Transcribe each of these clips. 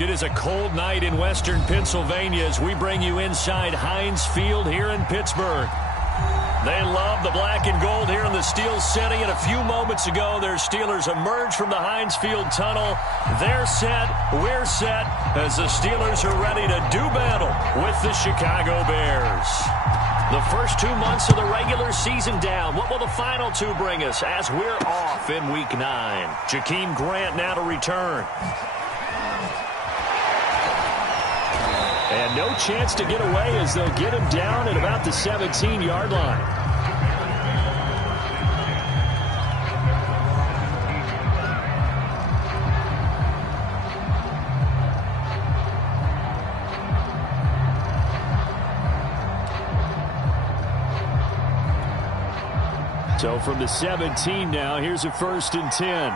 It is a cold night in western Pennsylvania as we bring you inside Heinz Field here in Pittsburgh. They love the black and gold here in the Steel City, and a few moments ago, their Steelers emerged from the Heinz Field tunnel. They're set, we're set, as the Steelers are ready to do battle with the Chicago Bears. The first 2 months of the regular season down. What will the final two bring us as we're off in Week 9? Jakeem Grant now to return. And no chance to get away as they'll get him down at about the 17-yard line. So from the 17 now, here's a 1st and 10.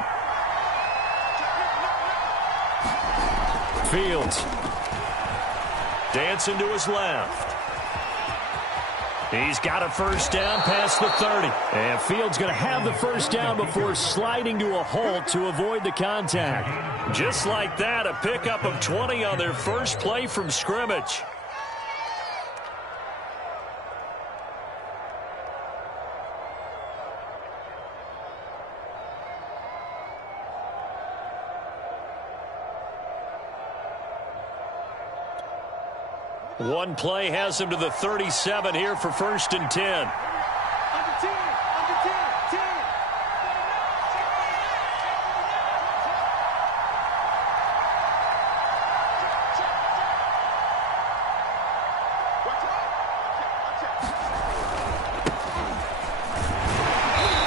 Fields. Dancing to his left. He's got a first down past the 30. And Fields going to have the first down before sliding to a halt to avoid the contact. Just like that, a pickup of 20 on their first play from scrimmage. One play has him to the 37 here for 1st and 10. Under 10.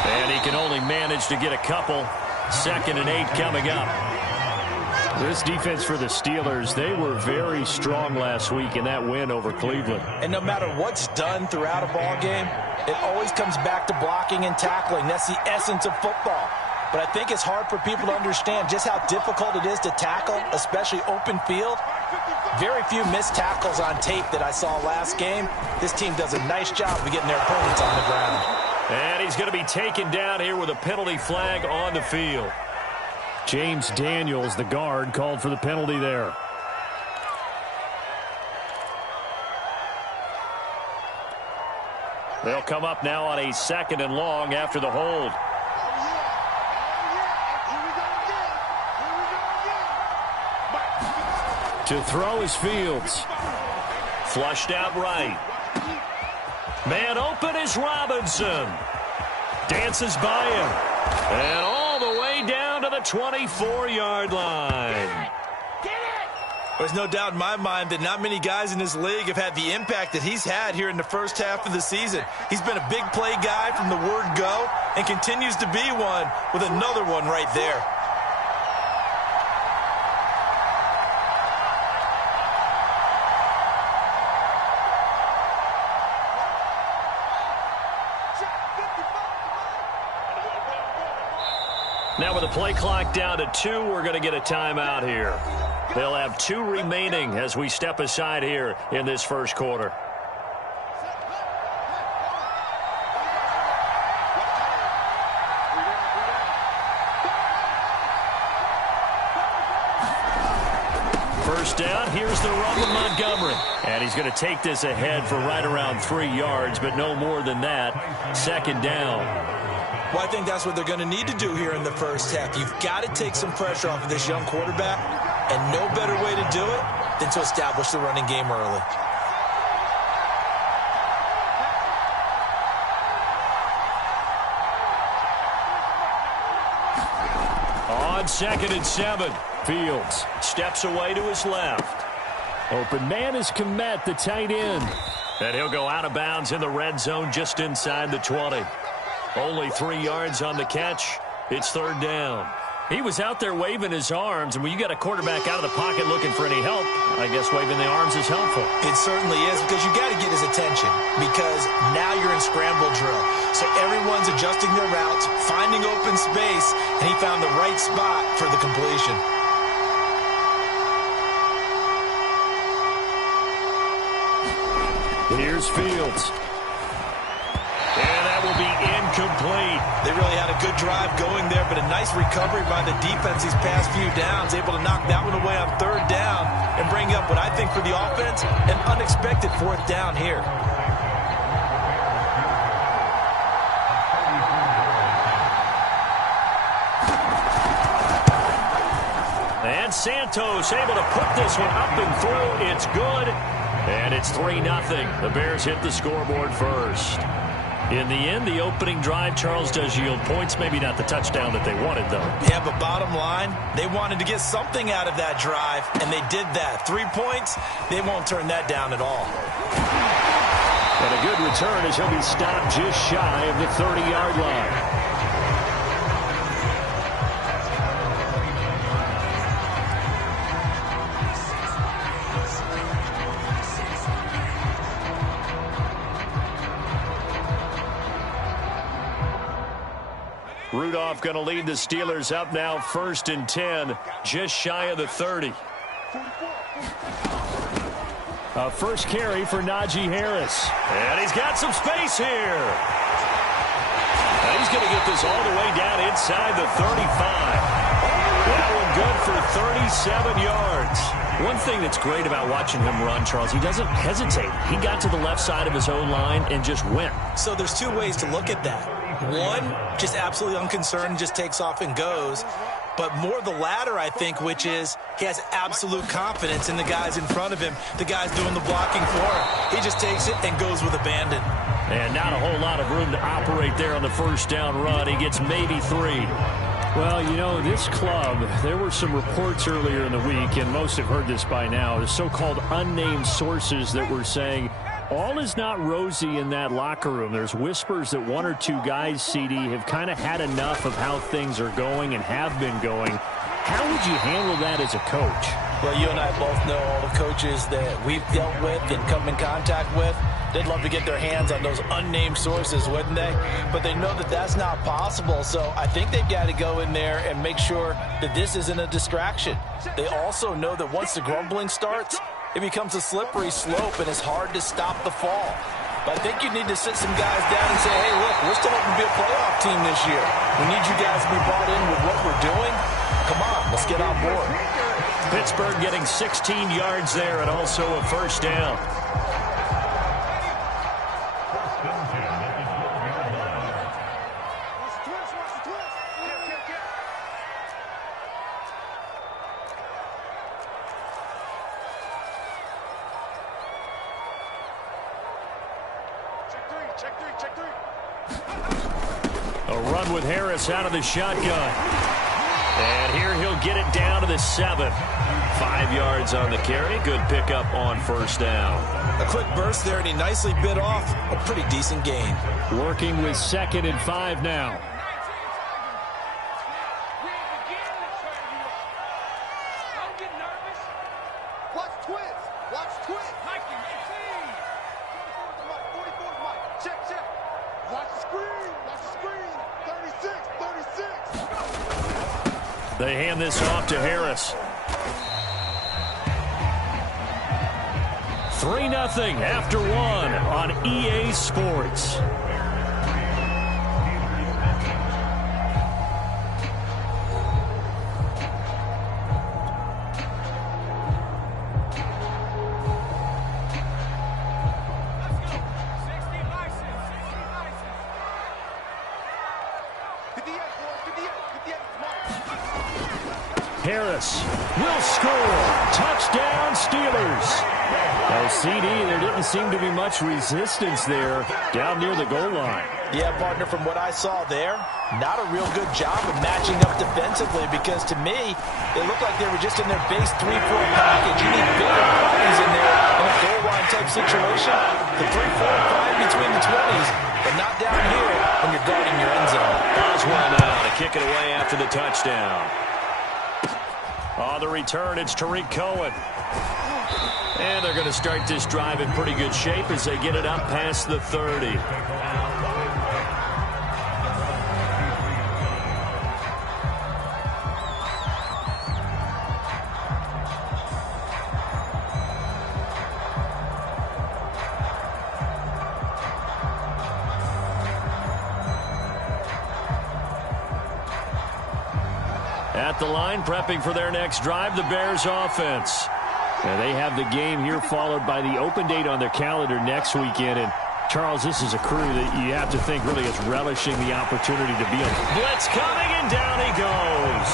And he can only manage to get a couple. 2nd and 8 coming up. This defense for the Steelers, they were very strong last week in that win over Cleveland. And no matter what's done throughout a ball game, it always comes back to blocking and tackling. That's the essence of football. But I think it's hard for people to understand just how difficult it is to tackle, especially open field. Very few missed tackles on tape that I saw last game. This team does a nice job of getting their opponents on the ground. And he's going to be taken down here with a penalty flag on the field. James Daniels, the guard, called for the penalty there. They'll come up now on a 2nd and long after the hold. To throw is Fields. Flushed out right. Man open is Robinson. Dances by him. And all the way down to the 24-yard line. There's no doubt in my mind that not many guys in this league have had the impact that he's had here in the first half of the season. He's been a big play guy from the word go and continues to be one with another one right there. Now with the play clock down to 2, we're going to get a timeout here. They'll have 2 remaining as we step aside here in this first quarter. First down, here's the run with Montgomery. And he's going to take this ahead for right around 3 yards, but no more than that. 2nd down. Well, I think that's what they're going to need to do here in the first half. You've got to take some pressure off of this young quarterback, and no better way to do it than to establish the running game early. On 2nd and 7, Fields steps away to his left. Open man is Kmet, the tight end. And he'll go out of bounds in the red zone just inside the 20. Only 3 yards on the catch. It's 3rd down. He was out there waving his arms, and when you got a quarterback out of the pocket looking for any help, I guess waving the arms is helpful. It certainly is, because you got to get his attention, because now you're in scramble drill. So everyone's adjusting their routes, finding open space, and he found the right spot for the completion. Here's Fields. And that will be incomplete. They really had a a good drive going there, but a nice recovery by the defense these past few downs, able to knock that one away on third down and bring up what I think for the offense, an unexpected fourth down here. And Santos able to put this one up and through. It's good. And it's 3-0. The Bears hit the scoreboard first. In the end, the opening drive, Charles, does yield points. Maybe not the touchdown that they wanted, though. Yeah, but bottom line, they wanted to get something out of that drive, and they did that. 3 points, they won't turn that down at all. And a good return as he'll be stopped just shy of the 30-yard line. Rudolph going to lead the Steelers up now 1st and 10, just shy of the 30. A first carry for Najee Harris. And he's got some space here. And he's going to get this all the way down inside the 35. That one good for 37 yards. One thing that's great about watching him run, Charles, he doesn't hesitate. He got to the left side of his own line and just went. So there's two ways to look at that. One, just absolutely unconcerned, just takes off and goes. But more the latter, I think, which is he has absolute confidence in the guys in front of him, the guys doing the blocking for him. He just takes it and goes with abandon. And not a whole lot of room to operate there on the first down run. He gets maybe 3. Well, you know, this club, there were some reports earlier in the week, and most have heard this by now, the so-called unnamed sources that were saying all is not rosy in that locker room. There's whispers that 1 or 2 guys, CD, have kind of had enough of how things are going and have been going. How would you handle that as a coach? Well, you and I both know all the coaches that we've dealt with and come in contact with. They'd love to get their hands on those unnamed sources, wouldn't they? But they know that that's not possible, so I think they've got to go in there and make sure that this isn't a distraction. They also know that once the grumbling starts, it becomes a slippery slope, and it's hard to stop the fall. But I think you need to sit some guys down and say, hey, look, we're still hoping to be a playoff team this year. We need you guys to be bought in with what we're doing. Come on, let's get on board. Pittsburgh getting 16 yards there and also a first down. A run with Harris out of the shotgun. And here he'll get it down to the 7. 5 yards on the carry. Good pickup on first down. A quick burst there, and he nicely bit off a pretty decent gain. Working with 2nd and 5 now. They hand this off to Harris. 3-0 after 1 on EA Sports. Harris will score. Touchdown, Steelers. Now, CD, there didn't seem to be much resistance there down near the goal line. Yeah, partner, from what I saw there, not a real good job of matching up defensively because, to me, they looked like they were just in their base 3-4 package. You need bigger bodies in there in a goal line type situation. The 3-4 fine between the 20s, but not down here when you're guarding your end zone. Boswell now to kick it away after the touchdown. On the return, it's Tariq Cohen. And they're going to start this drive in pretty good shape as they get it up past the 30. At the line, prepping for their next drive, the Bears offense. And they have the game here followed by the open date on their calendar next weekend. And, Charles, this is a crew that you have to think really is relishing the opportunity to be on. Blitz coming, and down he goes.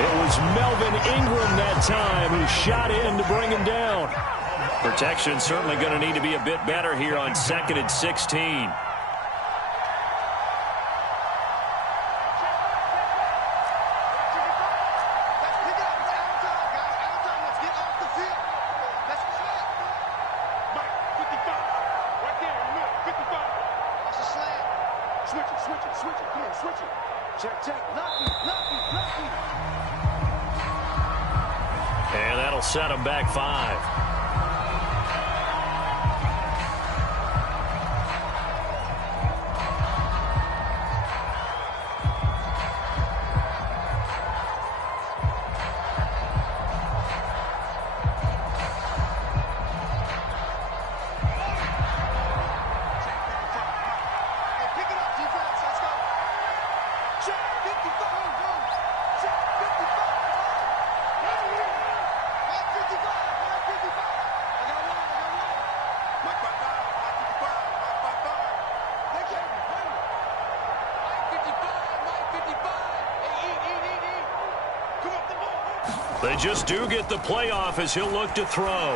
It was Melvin Ingram that time who shot in to bring him down. Protection certainly going to need to be a bit better here on 2nd and 16. And that'll set them back 5. They just do get the playoff as he'll look to throw.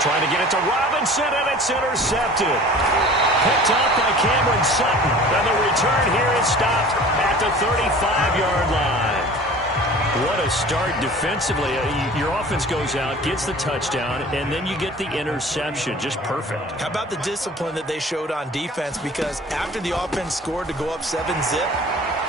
Trying to get it to Robinson, and it's intercepted. Picked up by Cameron Sutton. And the return here is stopped at the 35-yard line. What a start defensively. Your offense goes out, gets the touchdown, and then you get the interception. Just perfect. How about the discipline that they showed on defense? Because after the offense scored to go up 7-zip,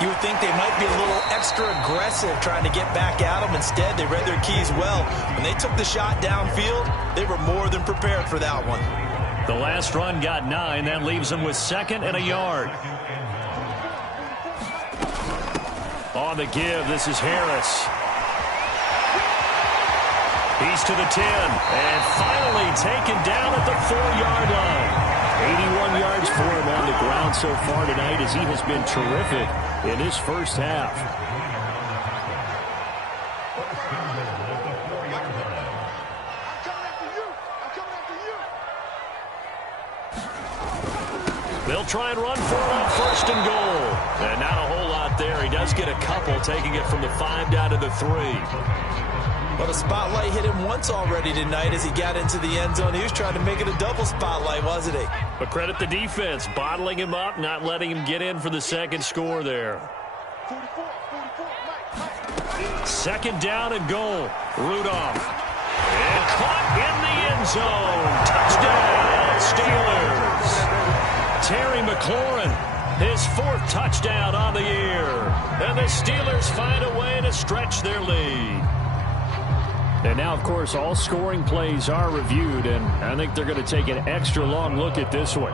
you would think they might be a little extra aggressive trying to get back at them. Instead, they read their keys well. When they took the shot downfield, they were more than prepared for that one. The last run got 9. That leaves them with 2nd and a yard. On the give, this is Harris. He's to the 10, and finally taken down at the 4-yard line. 81 yards for him on the ground so far tonight as he has been terrific in his first half. They'll try and run for it on 1st and goal. And not a whole lot there. He does get a couple, taking it from the 5 down to the 3. But a spotlight hit him once already tonight as he got into the end zone. He was trying to make it a double spotlight, wasn't he? But credit the defense, bottling him up, not letting him get in for the second score there. 2nd down and goal. Rudolph. And caught in the end zone. Touchdown, Steelers. Terry McLaurin, his 4th touchdown on the year. And the Steelers find a way to stretch their lead. And now, of course, all scoring plays are reviewed, and I think they're going to take an extra long look at this one.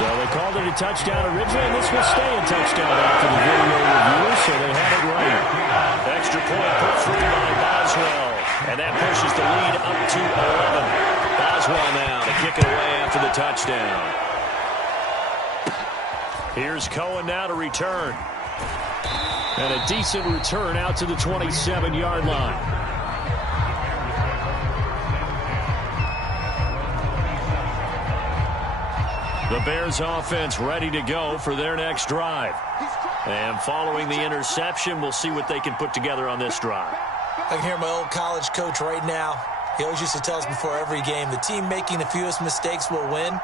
So they called it a touchdown originally, and this will stay a touchdown after the video review, so they had it right. Extra point put through by Boswell, and that pushes the lead up to 11. Boswell now to kick it away after the touchdown. Here's Cohen now to return. And a decent return out to the 27-yard line. The Bears offense ready to go for their next drive. And following the interception, we'll see what they can put together on this drive. I can hear my old college coach right now. He always used to tell us before every game, the team making the fewest mistakes will win.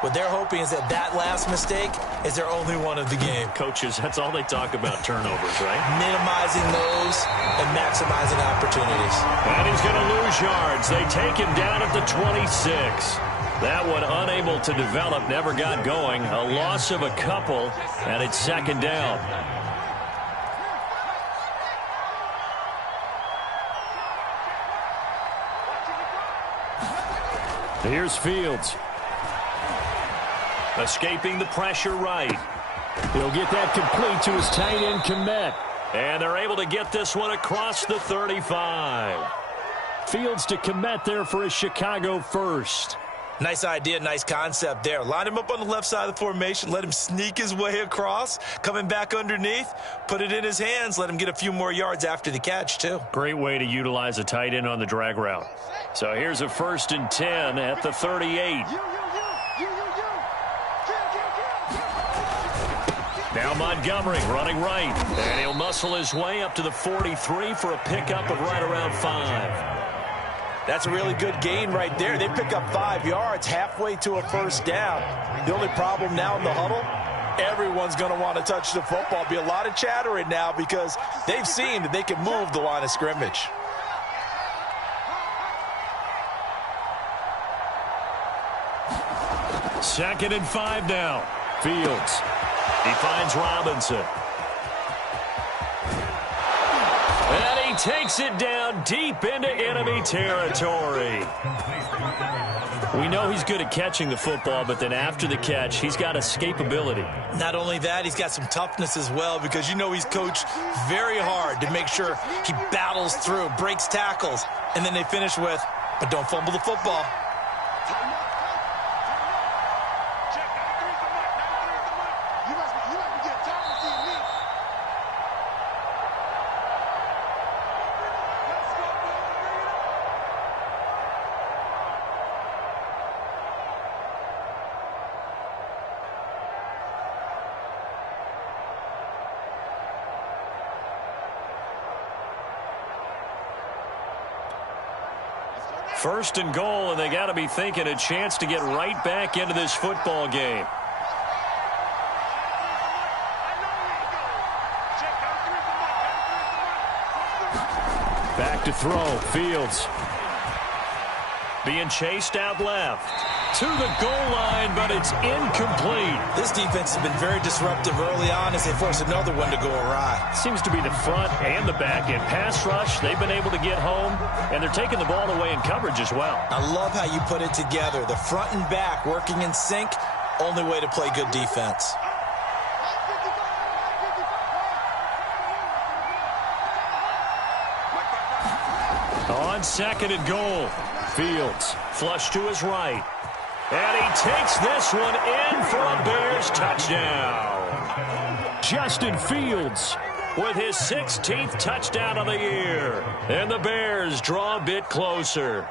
What they're hoping is that last mistake is their only one of the game. Coaches, that's all they talk about, turnovers, right? Minimizing those and maximizing opportunities. And he's going to lose yards. They take him down at the 26. That one unable to develop, never got going. A loss of a couple, and it's 2nd down. Here's Fields. Escaping the pressure right. He'll get that complete to his tight end, Kmet. And they're able to get this one across the 35. Fields to Kmet there for a Chicago first. Nice idea, nice concept there. Line him up on the left side of the formation, let him sneak his way across, coming back underneath, put it in his hands, let him get a few more yards after the catch, too. Great way to utilize a tight end on the drag route. So here's a 1st and 10 at the 38. Now Montgomery running right, and he'll muscle his way up to the 43 for a pickup of right around 5. That's a really good gain right there. They pick up 5 yards halfway to a 1st down. The only problem now in the huddle, everyone's going to want to touch the football. Be a lot of chattering now because they've seen that they can move the line of scrimmage. Second and 5 now. Fields. He finds Robinson. And he takes it down deep into enemy territory. We know he's good at catching the football, but then after the catch, he's got escapability. Not only that, he's got some toughness as well because you know he's coached very hard to make sure he battles through, breaks tackles, and then they finish with, but don't fumble the football. First and goal, and they got to be thinking a chance to get right back into this football game. Back to throw. Fields being chased out left to the goal line, but it's incomplete. This defense has been very disruptive early on as they force another one to go awry. Seems to be the front and the back end. Pass rush, they've been able to get home, and they're taking the ball away in coverage as well. I love how you put it together. The front and back working in sync, only way to play good defense. On second and goal, Fields flush to his right. And he takes this one in for a Bears touchdown. Justin Fields with his 16th touchdown of the year. And the Bears draw a bit closer.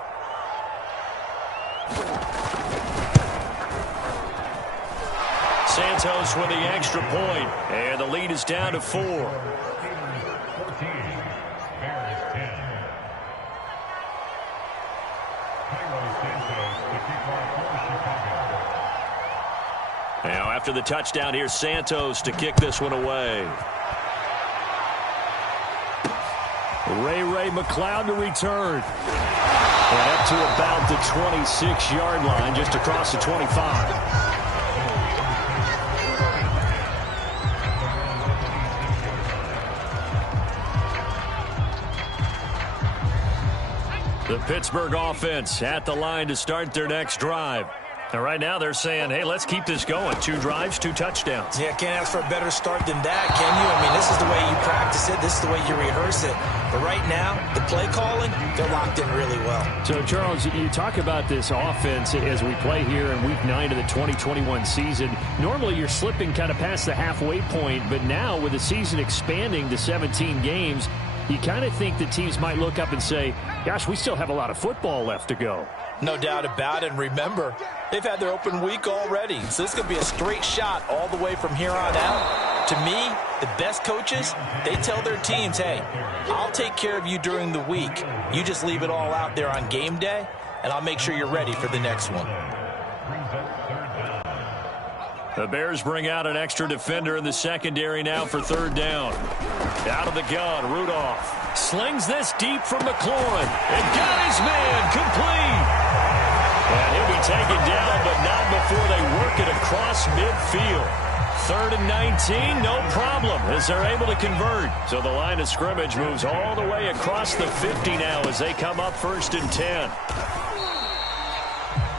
Santos with the extra point, and the lead is down to 4. Now after the touchdown, here's Santos to kick this one away. Ray McLeod to return. And up to about the 26-yard line, just across the 25. The Pittsburgh offense at the line to start their next drive. And right now they're saying, hey, let's keep this going. 2 drives, 2 touchdowns. Yeah, can't ask for a better start than that, can you? I mean, this is the way you practice it. This is the way you rehearse it. But right now, the play calling, they're locked in really well. So, Charles, you talk about this offense as we play here in Week 9 of the 2021 season. Normally, you're slipping kind of past the halfway point. But now, with the season expanding to 17 games, you kind of think that teams might look up and say, gosh, we still have a lot of football left to go. No doubt about it. And remember, they've had their open week already. So this is going to be a straight shot all the way from here on out. To me, the best coaches, they tell their teams, hey, I'll take care of you during the week. You just leave it all out there on game day, and I'll make sure you're ready for the next one. The Bears bring out an extra defender in the secondary now for 3rd down. Out of the gun, Rudolph slings this deep from McLaurin and got his man complete. And he'll be taken down, but not before they work it across midfield. 3rd and 19, no problem, as they're able to convert. So the line of scrimmage moves all the way across the 50 now as they come up 1st and 10.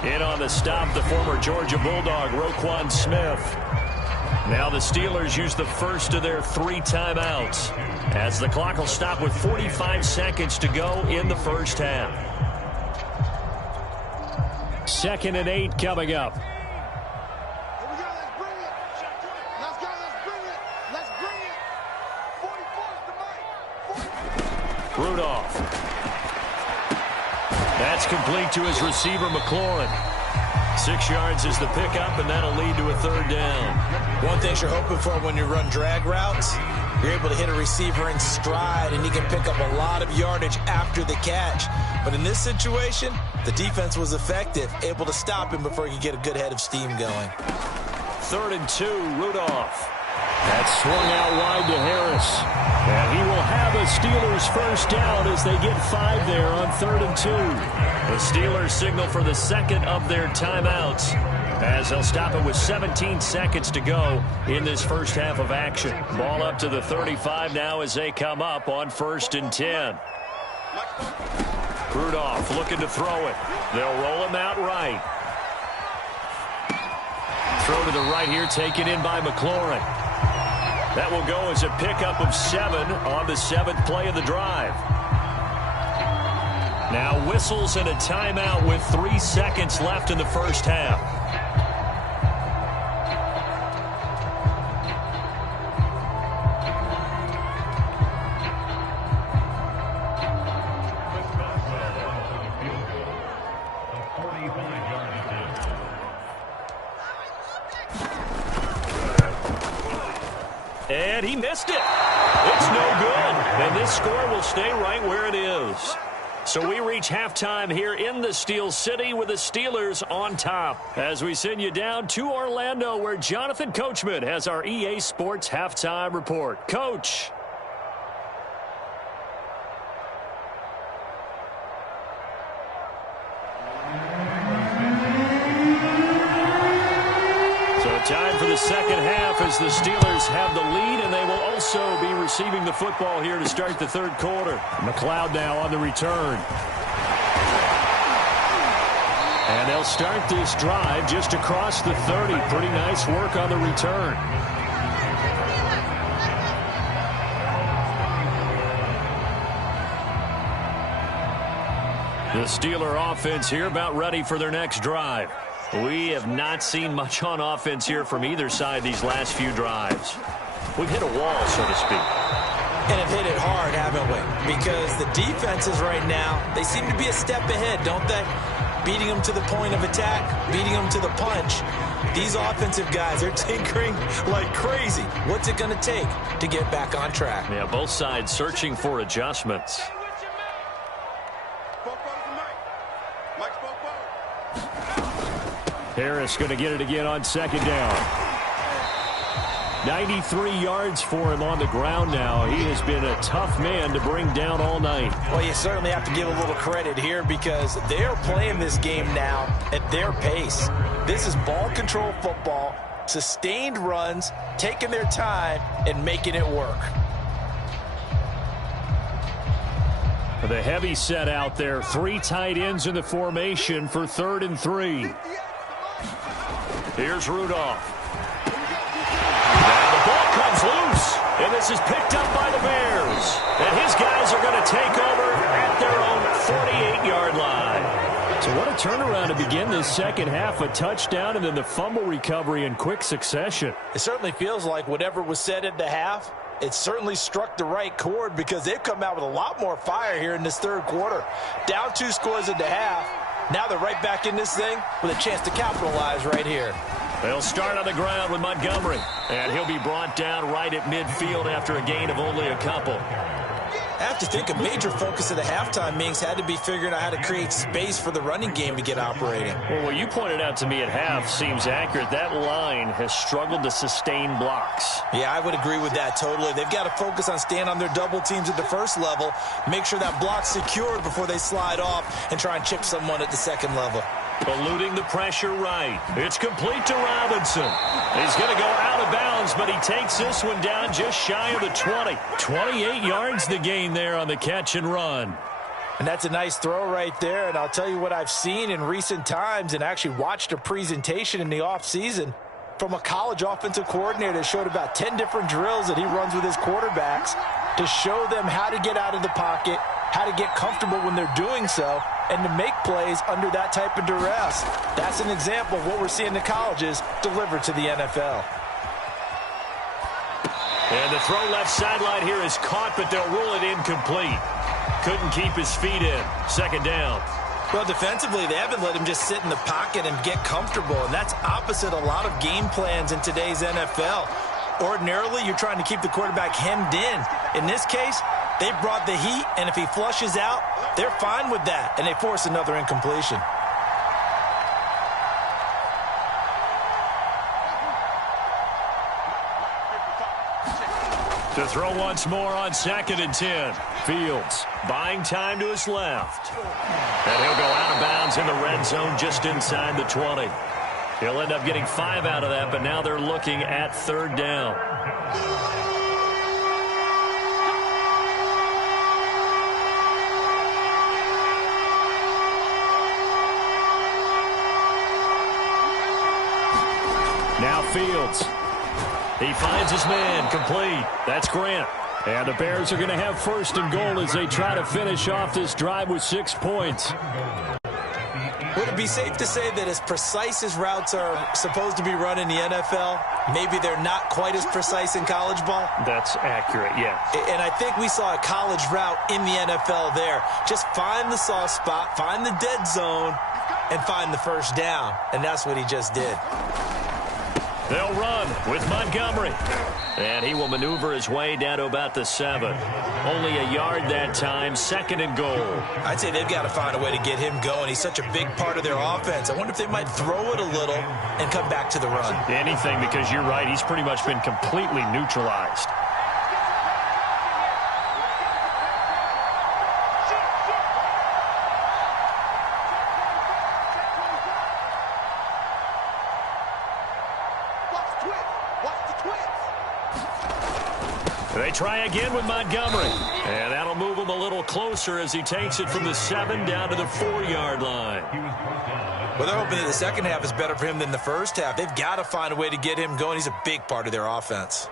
In on the stop, the former Georgia Bulldog, Roquan Smith. Now the Steelers use the first of their 3 timeouts as the clock will stop with 45 seconds to go in the first half. 2nd and 8 coming up. Here we go, let's bring it. Let's go, let's bring it. Let's bring it. 44's the mic. Rudolph. That's complete to his receiver, McLaurin. 6 yards is the pickup, and that'll lead to a 3rd down. One thing you're hoping for when you run drag routes, you're able to hit a receiver in stride, and he can pick up a lot of yardage after the catch. But in this situation, the defense was effective, able to stop him before he could get a good head of steam going. 3rd and 2, Rudolph. That's swung out wide to Harris. And he will have a Steelers 1st down as they get 5 there on 3rd and 2. The Steelers signal for the 2nd of their timeouts as they'll stop it with 17 seconds to go in this first half of action. Ball up to the 35 now as they come up on 1st and 10. Rudolph looking to throw it. They'll roll him out right. Throw to the right here, taken in by McLaurin. That will go as a pickup of 7 on the 7th play of the drive. Now whistles and a timeout with 3 seconds left in the first half. And he missed it. It's no good. And this score will stay right where it is. So we reach halftime here in the Steel City with the Steelers on top. As we send you down to Orlando, where Jonathan Coachman has our EA Sports halftime report. Coach. Time for the second half as the Steelers have the lead, and they will also be receiving the football here to start the 3rd quarter. McLeod now on the return. And they'll start this drive just across the 30. Pretty nice work on the return. The Steeler offense here about ready for their next drive. We have not seen much on offense here from either side these last few drives. We've hit a wall, so to speak. And have hit it hard, haven't we? Because the defenses right now, they seem to be a step ahead, don't they? Beating them to the point of attack, beating them to the punch. These offensive guys, they're tinkering like crazy. What's it going to take to get back on track? Yeah, both sides searching for adjustments. Harris going to get it again on 2nd down. 93 yards for him on the ground now. He has been a tough man to bring down all night. Well, you certainly have to give a little credit here because they're playing this game now at their pace. This is ball control football, sustained runs, taking their time, and making it work. The heavy set out there. 3 tight ends in the formation for 3rd and 3. Here's Rudolph. Now the ball comes loose, and this is picked up by the Bears. And his guys are going to take over at their own 48-yard line. So what a turnaround to begin this second half. A touchdown and then the fumble recovery in quick succession. It certainly feels like whatever was said at the half, it certainly struck the right chord because they've come out with a lot more fire here in this 3rd quarter. Down 2 scores at the half. Now they're right back in this thing with a chance to capitalize right here. They'll start on the ground with Montgomery. And he'll be brought down right at midfield after a gain of only a couple. I have to think a major focus of the halftime meetings had to be figuring out how to create space for the running game to get operating. Well, what you pointed out to me at half seems accurate. That line has struggled to sustain blocks. Yeah, I would agree with that totally. They've got to focus on staying on their double teams at the first level, make sure that block's secured before they slide off and try and chip someone at the second level. Eluding the pressure right. It's complete to Robinson. He's going to go out of bounds, but he takes this one down just shy of the 20. 28 yards the gain there on the catch and run. And that's a nice throw right there. And I'll tell you what I've seen in recent times and actually watched a presentation in the offseason from a college offensive coordinator that showed about 10 different drills that he runs with his quarterbacks to show them how to get out of the pocket, how to get comfortable when they're doing so, and to make plays under that type of duress. That's an example of what we're seeing in the colleges delivered to the NFL. And the throw left sideline here is caught, but they'll rule it incomplete. Couldn't keep his feet in. Second down. Well, defensively, they haven't let him just sit in the pocket and get comfortable, and that's opposite a lot of game plans in today's NFL. Ordinarily, you're trying to keep the quarterback hemmed in. In this case, they brought the heat, and if he flushes out, they're fine with that, and they force another incompletion. To throw once more on 2nd and 10. Fields buying time to his left. And he'll go out of bounds in the red zone just inside the 20. He'll end up getting 5 out of that, but now they're looking at 3rd down. Now Fields. He finds his man, complete. That's Grant. And the Bears are going to have 1st and goal as they try to finish off this drive with 6 points. Would it be safe to say that as precise as routes are supposed to be run in the NFL, maybe they're not quite as precise in college ball? That's accurate, yeah. And I think we saw a college route in the NFL there. Just find the soft spot, find the dead zone, and find the 1st down. And that's what he just did. They'll run with Montgomery. And he will maneuver his way down to about the 7. Only a yard that time, 2nd and goal. I'd say they've got to find a way to get him going. He's such a big part of their offense. I wonder if they might throw it a little and come back to the run. Anything, because you're right. He's pretty much been completely neutralized. They try again with Montgomery. And that'll move him a little closer as he takes it from the 7 down to the 4-yard line. Well, they're hoping that the second half is better for him than the first half. They've got to find a way to get him going. He's a big part of their offense.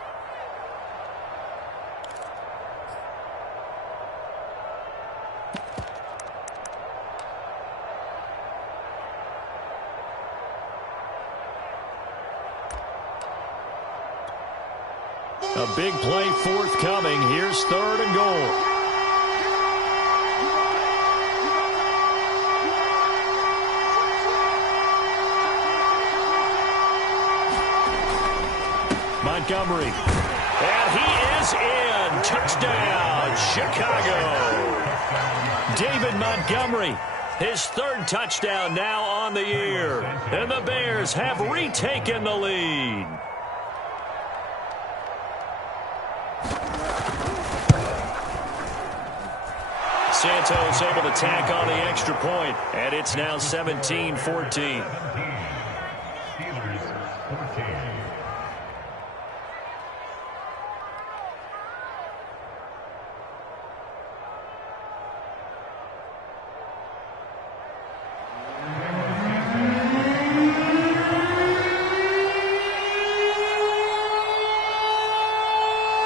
A big play forthcoming. Here's 3rd and goal. Montgomery. And he is in. Touchdown, Chicago. David Montgomery. His 3rd touchdown now on the year. And the Bears have retaken the lead. Santos able to tack on the extra point, and it's now 17-14.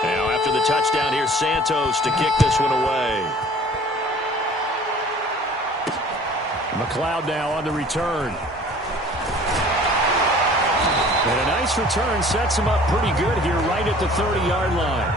Now after the touchdown, here's Santos to kick this one away. McLeod now on the return. And a nice return sets him up pretty good here right at the 30-yard line.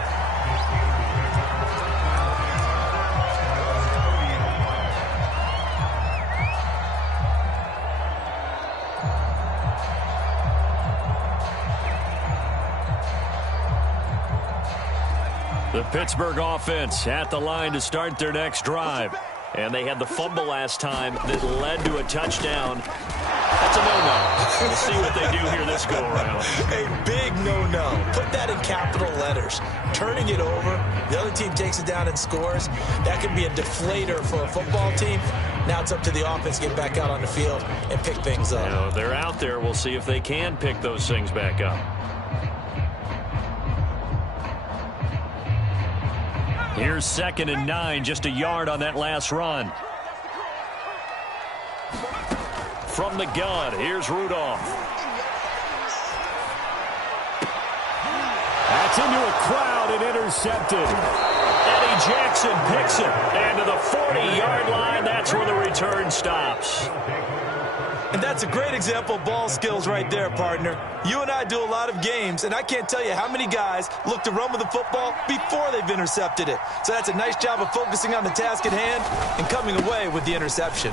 The Pittsburgh offense at the line to start their next drive. And they had the fumble last time that led to a touchdown. That's a no-no. We'll see what they do here this go-around. A big no-no. Put that in capital letters. Turning it over, the other team takes it down and scores. That could be a deflator for a football team. Now it's up to the offense to get back out on the field and pick things up. Now, they're out there. We'll see if they can pick those things back up. Here's 2nd and 9, just a yard on that last run. From the gun, here's Rudolph. That's into a crowd and intercepted. Eddie Jackson picks it. And to the 40-yard line, that's where the return stops. And that's a great example of ball skills right there, partner. You and I do a lot of games, and I can't tell you how many guys look to run with the football before they've intercepted it. So that's a nice job of focusing on the task at hand and coming away with the interception.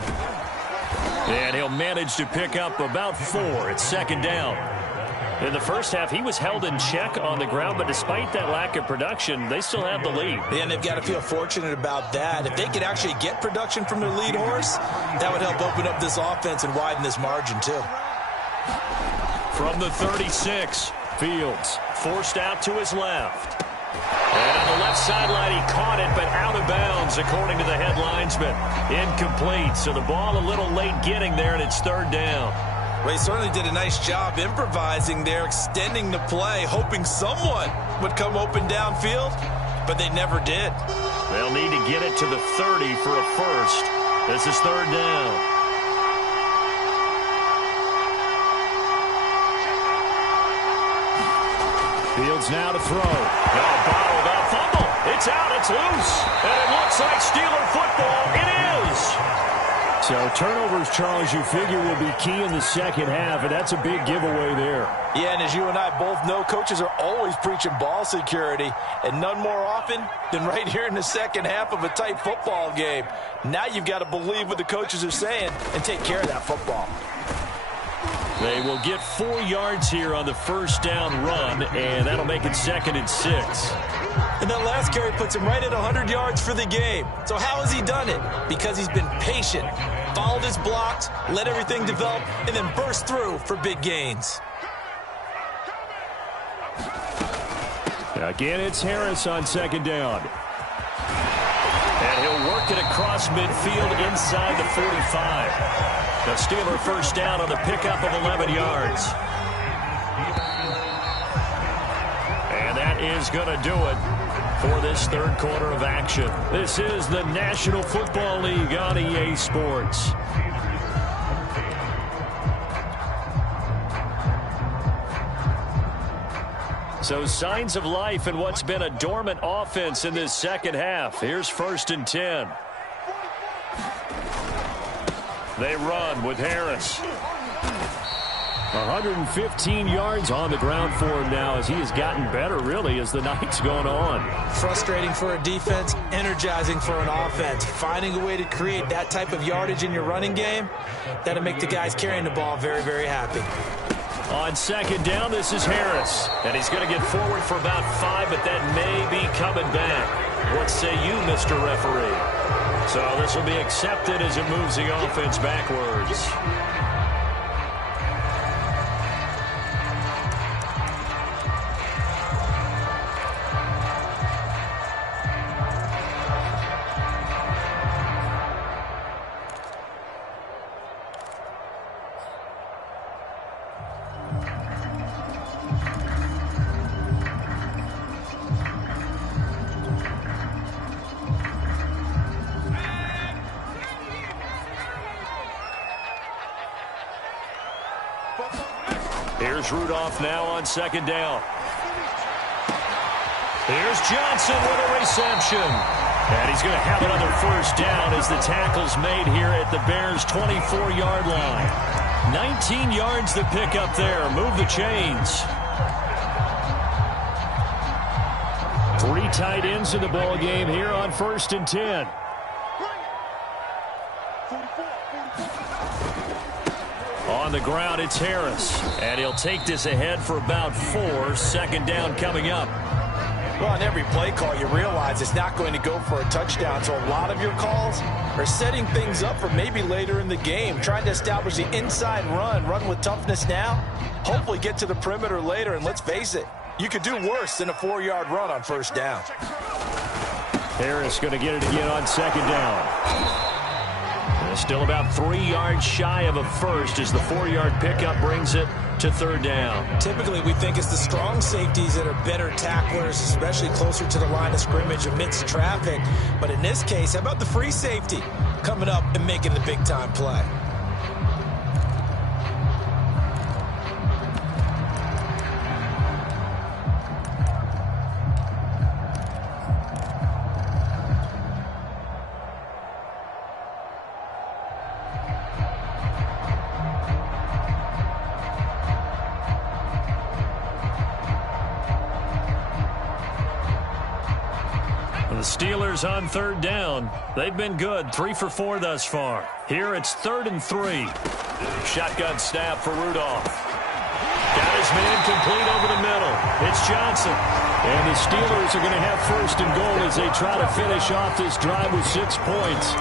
And he'll manage to pick up about 4. It's second down. In the first half, he was held in check on the ground, but despite that lack of production, they still have the lead. And they've got to feel fortunate about that. If they could actually get production from their lead horse, that would help open up this offense and widen this margin, too. From the 36, Fields forced out to his left. And on the left sideline, he caught it, but out of bounds, according to the head linesman. Incomplete, so the ball a little late getting there, and it's third down. Well, he certainly did a nice job improvising there, extending the play, hoping someone would come open downfield, but they never did. They'll need to get it to the 30 for a first. This is third down. Fields now to throw. No, bottled up fumble. It's out, it's loose. And it looks like Steeler football. It is. So turnovers, Charles, you figure will be key in the second half, and that's a big giveaway there. Yeah, and as you and I both know, coaches are always preaching ball security, and none more often than right here in the second half of a tight football game. Now you've got to believe what the coaches are saying and take care of that football. They will get 4 yards here on the first down run, and that'll make it 2nd and 6. And that last carry puts him right at 100 yards for the game. So how has he done it? Because he's been patient, followed his blocks, let everything develop, and then burst through for big gains. Again, it's Harris on second down. And he'll work it across midfield inside the 45. The Steeler first down on the pickup of 11 yards. And that is going to do it for this third quarter of action. This is the National Football League on EA Sports. So signs of life in what's been a dormant offense in this second half. Here's 1st and 10. They run with Harris. 115 yards on the ground for him now as he has gotten better, really, as the night's gone on. Frustrating for a defense, energizing for an offense. Finding a way to create that type of yardage in your running game, that'll make the guys carrying the ball very, very happy. On second down, this is Harris. And he's going to get forward for about 5, but that may be coming back. What say you, Mr. Referee? So this will be accepted as it moves the offense backwards. Here's Rudolph now on second down. Here's Johnson with a reception. And he's going to have another first down as the tackle's made here at the Bears' 24-yard line. 19 yards to pick up there. Move the chains. 3 tight ends in the ball game here on 1st and 10. On the ground, it's Harris. And he'll take this ahead for about 4. Second down coming up. Well, on every play call, you realize it's not going to go for a touchdown. So a lot of your calls are setting things up for maybe later in the game, trying to establish the inside run with toughness now, hopefully get to the perimeter later. And let's face it, you could do worse than a 4-yard run on first down. Harris going to get it again on second down. Still about 3 yards shy of a first as the 4-yard pickup brings it to third down. Typically, we think it's the strong safeties that are better tacklers, especially closer to the line of scrimmage amidst traffic. But in this case, how about the free safety coming up and making the big-time play? The Steelers on third down. They've been good, 3 for 4 thus far. Here it's 3rd and 3. Shotgun snap for Rudolph. Got his man complete over the middle. It's Johnson. And the Steelers are going to have 1st and goal as they try to finish off this drive with 6 points.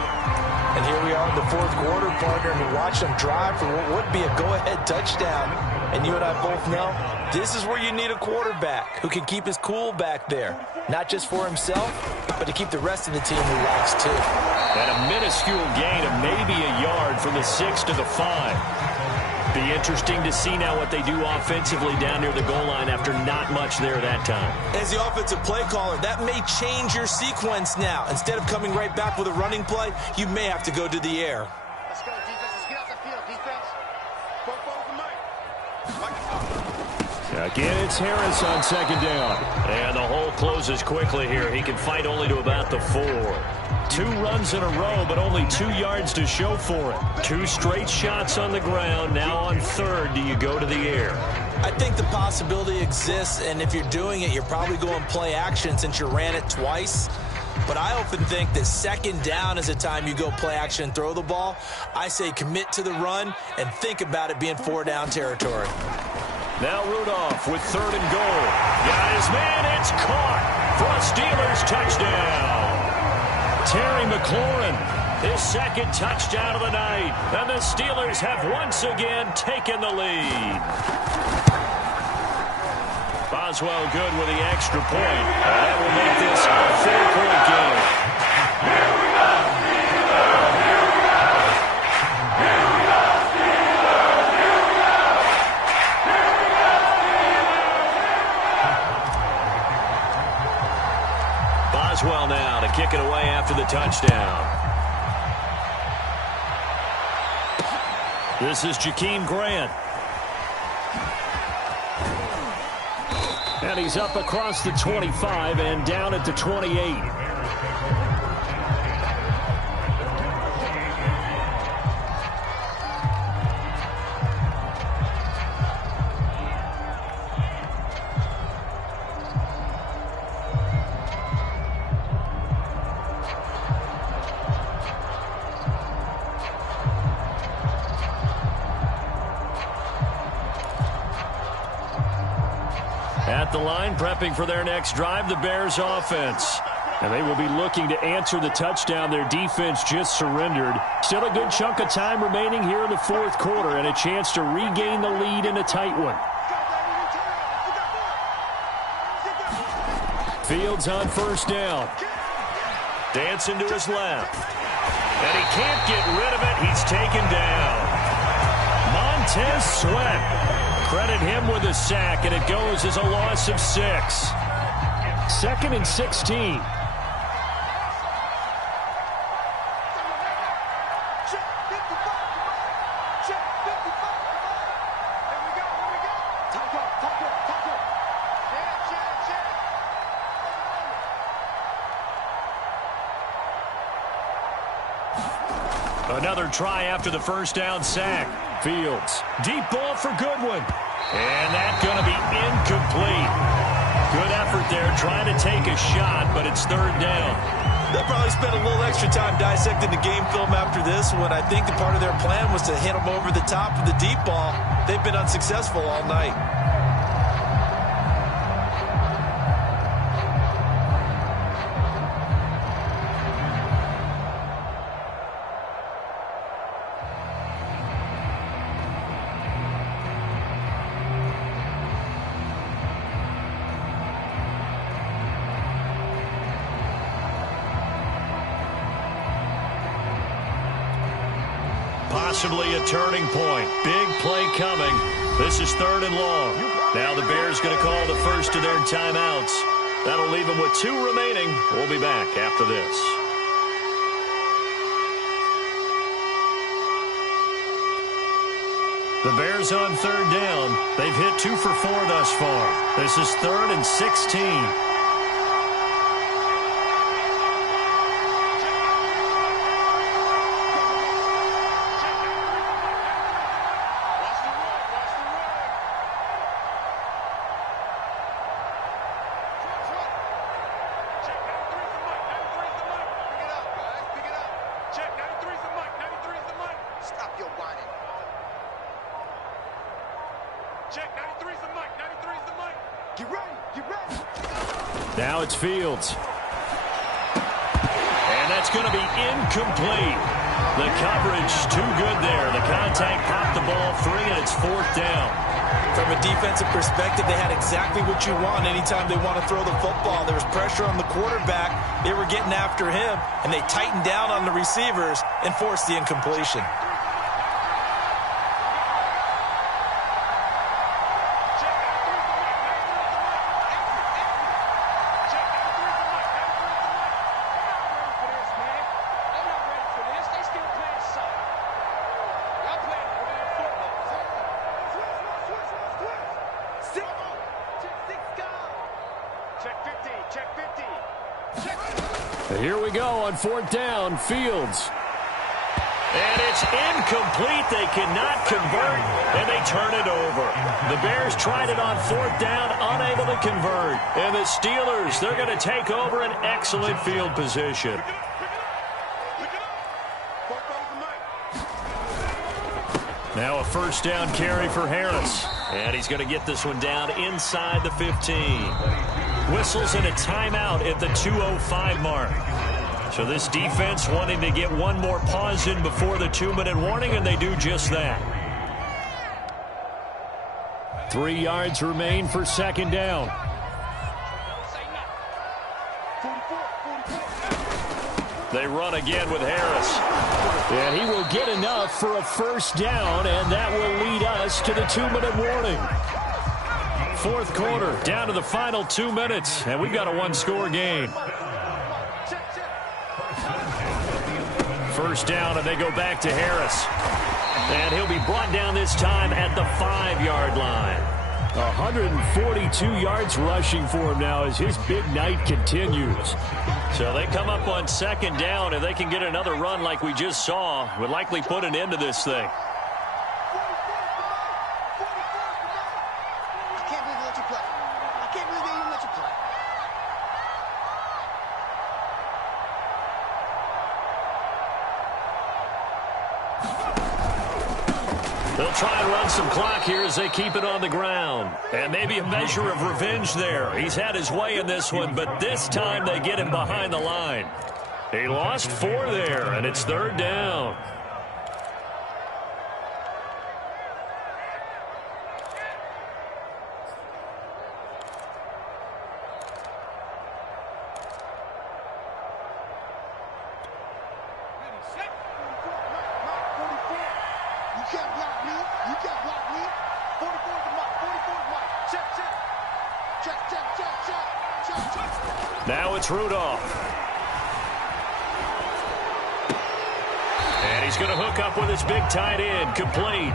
And here we are in the 4th quarter, partner, and watch them drive for what would be a go-ahead touchdown. And you and I both know this is where you need a quarterback who can keep his cool back there. Not just for himself, but to keep the rest of the team relaxed too. And a minuscule gain of maybe a yard from the 6 to the 5. Be interesting to see now what they do offensively down near the goal line after not much there that time. As the offensive play caller, that may change your sequence now. Instead of coming right back with a running play, you may have to go to the air. Let's go, defense. Let's get out the field, defense. Mike. Again, it's Harris on 2nd down. And the hole closes quickly here. He can fight only to about the 4. 2 runs in a row, but only 2 yards to show for it. 2 straight shots on the ground. Now on 3rd, do you go to the air? I think the possibility exists, and if you're doing it, you're probably going play action since you ran it twice. But I often think that 2nd down is the time you go play action and throw the ball. I say commit to the run and think about it being 4-down territory. Now Rudolph with 3rd and goal. Got his man, it's caught for a Steelers touchdown. Terry McLaurin, his 2nd touchdown of the night. And the Steelers have once again taken the lead. Boswell good with the extra point. That will make this a 4-point game. Boswell now to kick it away after the touchdown. This is Jakeem Grant. And he's up across the 25 and down at the 28. At the line, prepping for their next drive, the Bears offense. And they will be looking to answer the touchdown their defense just surrendered. Still a good chunk of time remaining here in the 4th quarter and a chance to regain the lead in a tight one. Fields on 1st down. Dancing to his left. And he can't get rid of it. He's taken down. Montez Sweat. Credit him with a sack, and it goes as a loss of 6. 2nd and 16. Another try after the 1st down sack. Fields, deep ball for Goodwin. And that's going to be incomplete. Good effort there trying to take a shot, but it's 3rd down. They'll probably spend a little extra time dissecting the game film after this one. I think the part of their plan was to hit them over the top of the deep ball. They've been unsuccessful all night. Possibly a turning point. Big play coming. This is 3rd and long. Now the Bears going to call the first of their timeouts. That'll leave them with 2 remaining. We'll be back after this. The Bears on 3rd down. They've hit 2 for 4 thus far. This is 3rd and 16. Check, 93's the mic, 93's the mic. Get ready, get ready. Now it's Fields. And that's going to be incomplete. The coverage too good there. The contact popped the ball free, and it's 4th down. From a defensive perspective, they had exactly what you want anytime they want to throw the football. There was pressure on the quarterback. They were getting after him, and they tightened down on the receivers and forced the incompletion. Here we go on 4th down, Fields. And it's incomplete. They cannot convert, and they turn it over. The Bears tried it on 4th down, unable to convert. And the Steelers, they're going to take over an excellent field position. Now a 1st down carry for Harris. And he's going to get this one down inside the 15. Whistles and a timeout at the 2:05 mark. So this defense wanting to get one more pause in before the 2-minute warning, and they do just that. 3 yards remain for 2nd down. They run again with Harris. And he will get enough for a 1st down, and that will lead us to the 2-minute warning. 4th quarter, down to the final 2 minutes, and we've got a 1-score game. 1st down, and they go back to Harris. And he'll be brought down this time at the 5-yard line. 142 yards rushing for him now as his big night continues. So they come up on 2nd down, and they can get another run like we just saw. Would likely put an end to this thing. They'll try and run some clock here as they keep it on the ground. And maybe a measure of revenge there. He's had his way in this one, but this time they get him behind the line. He lost 4 there, and it's 3rd down. Now it's Rudolph. And he's going to hook up with his big tight end, complete.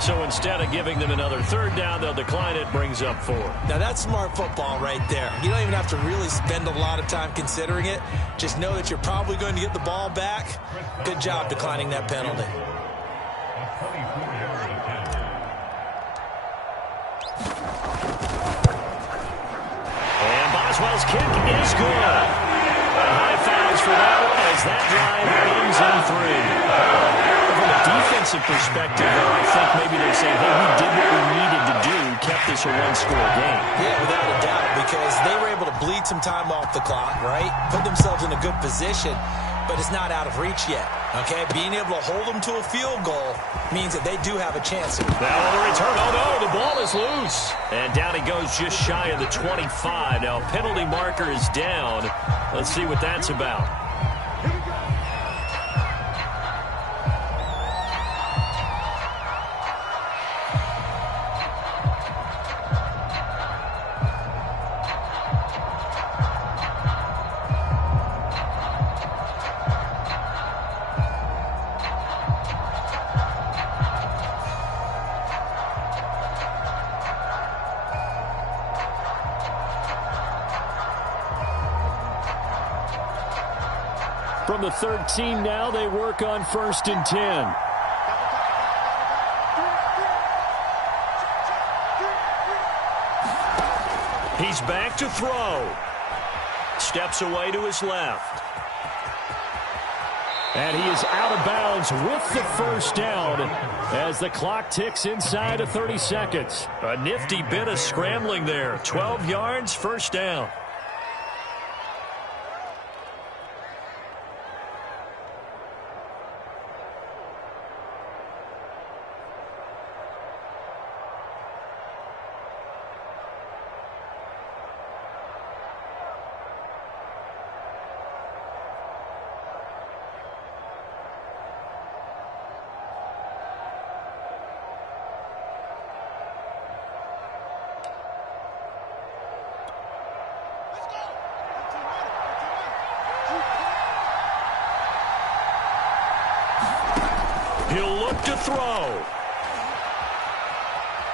So instead of giving them another 3rd down, they'll decline it, brings up 4. Now that's smart football right there. You don't even have to really spend a lot of time considering it. Just know that you're probably going to get the ball back. Good job declining that penalty. Boswell's kick is good. High fives for that one as that drive ends in 3. From a defensive perspective, though, I think maybe they say, hey, we did what we needed to do, kept this a 1-score game. Yeah, without a doubt, because they were able to bleed some time off the clock, right? Put themselves in a good position, but it's not out of reach yet, okay? Being able to hold them to a field goal means that they do have a chance. Now on the return, oh no, the ball is loose. And down he goes just shy of the 25. Now penalty marker is down. Let's see what that's about. From the 13 now, they work on 1st and 10. He's back to throw. Steps away to his left. And he is out of bounds with the first down as the clock ticks inside of 30 seconds. A nifty bit of scrambling there. 12 yards, first down. He'll look to throw.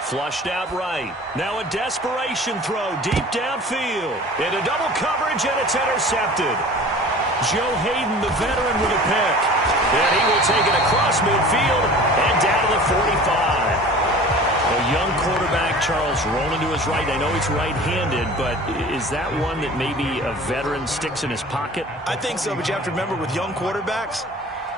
Flushed out right. Now a desperation throw deep downfield. Into double coverage, and it's intercepted. Joe Hayden, the veteran, with a pick. And he will take it across midfield and down to the 45. A young quarterback, Charles, rolling to his right. I know he's right-handed, but is that one that maybe a veteran sticks in his pocket? I think so, but you have to remember with young quarterbacks,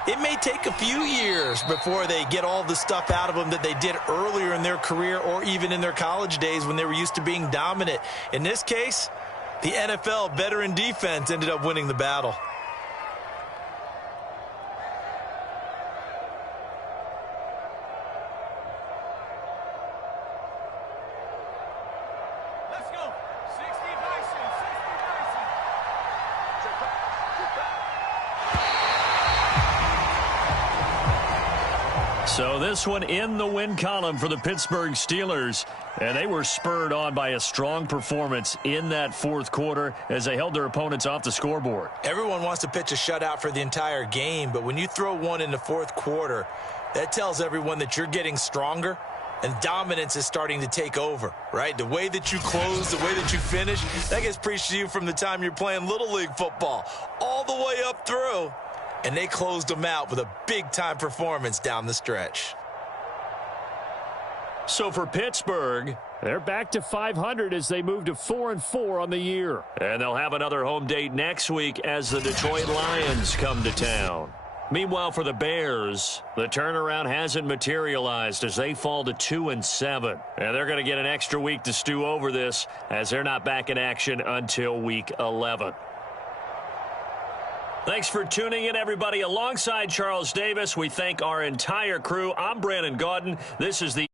it may take a few years before they get all the stuff out of them that they did earlier in their career or even in their college days when they were used to being dominant. In this case, the NFL veteran defense ended up winning the battle. So this one in the win column for the Pittsburgh Steelers, and they were spurred on by a strong performance in that fourth quarter as they held their opponents off the scoreboard. Everyone wants to pitch a shutout for the entire game, but when you throw one in the fourth quarter, that tells everyone that you're getting stronger and dominance is starting to take over, right? The way that you close, the way that you finish, that gets preached to you from the time you're playing Little League football all the way up through. And they closed them out with a big-time performance down the stretch. So for Pittsburgh, they're back to 500 as they move to 4-4 on the year. And they'll have another home date next week as the Detroit Lions come to town. Meanwhile, for the Bears, the turnaround hasn't materialized as they fall to 2-7. And they're going to get an extra week to stew over this as they're not back in action until week 11. Thanks for tuning in, everybody. Alongside Charles Davis, we thank our entire crew. I'm Brandon Gaudin. This is the